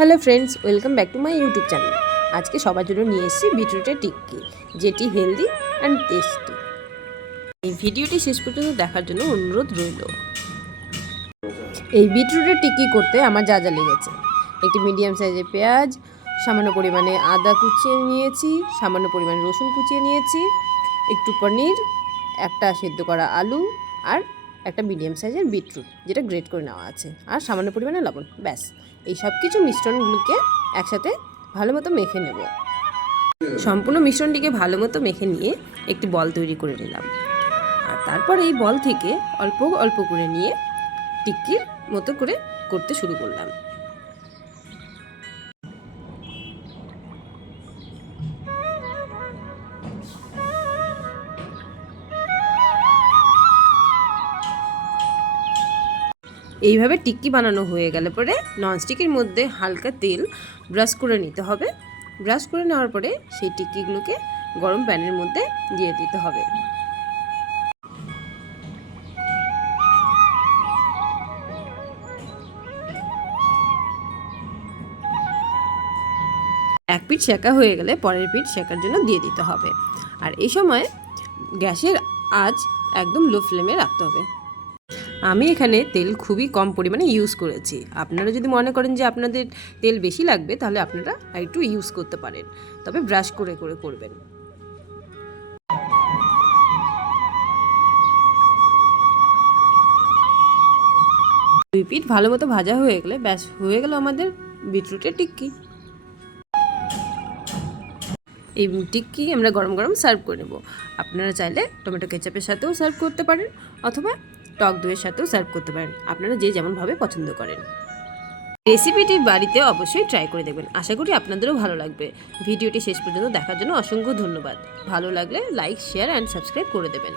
Hello friends, welcome back to my YouTube channel. আজকে সবার জন্য নিয়ে এসেছি বিটরুটের টিক্কি, যেটি হেলদি অ্যান্ড টেস্টি। এই ভিডিওটি শেষ পর্যন্ত দেখার জন্য অনুরোধ রইল। এই বিটরুটের টিক্কি করতে আমার যা যা লেগেছে: একটি মিডিয়াম সাইজের পেঁয়াজ, সামান্য পরিমাণে আদা কুচিয়ে নিয়েছি, সামান্য পরিমাণে রসুন কুচিয়ে নিয়েছি, একটু পনির, একটা সেদ্ধ করা আলু, আর একটা মিডিয়াম সাইজের বিটরুট যেটা গ্রেট করে নেওয়া আছে, আর সামান্য পরিমাণে লবণ। ব্যাস, এই সব কিছু মিশ্রণগুলোকে একসাথে ভালো মতো মেখে নেব। সম্পূর্ণ মিশ্রণটিকে ভালো মতো মেখে নিয়ে একটি বল তৈরি করে নিলাম, আর তারপর এই বল থেকে অল্প অল্প করে নিয়ে টিক্কির মতো করে করতে শুরু করলাম। এইভাবে টিক্কি বানানো হয়ে গেলে পরে ননস্টিকের মধ্যে হালকা তেল ব্রাশ করে নিতে হবে। ব্রাশ করে নেওয়ার পরে সেই টিক্কিগুলোকে গরম প্যানের মধ্যে দিয়ে দিতে হবে। এক পিঠ সেঁকা হয়ে গেলে পরের পিঠ সেঁকার জন্য দিয়ে দিতে হবে। আর এই সময় গ্যাসের আঁচ একদম লো ফ্লেমে রাখতে হবে। আমি এখানে তেল খুবই কম পরিমাণে ইউজ করেছি। আপনারা যদি মনে করেন যে আপনাদের তেল বেশি লাগবে, তাহলে আপনারা একটু ইউজ করতে পারেন, তবে ব্রাশ করে করে করবেন। দুই পিঠ ভালো মতো ভাজা হয়ে গেলে ব্যাস হয়ে গেল আমাদের বিটরুটের টিক্কি। এই টিক্কি আমরা গরম গরম সার্ভ করে নেব। আপনারা চাইলে টমেটো কেচাপের সাথেও সার্ভ করতে পারেন, অথবা টক দইয়ের সাথেও সার্ভ করতে পারেন, আপনারা যে যেমনভাবে পছন্দ করেন। রেসিপিটি বাড়িতে অবশ্যই ট্রাই করে দেখবেন, আশা করি আপনাদেরও ভালো লাগবে। ভিডিওটি শেষ পর্যন্ত দেখার জন্য অসংখ্য ধন্যবাদ। ভালো লাগলে লাইক, শেয়ার অ্যান্ড সাবস্ক্রাইব করে দেবেন।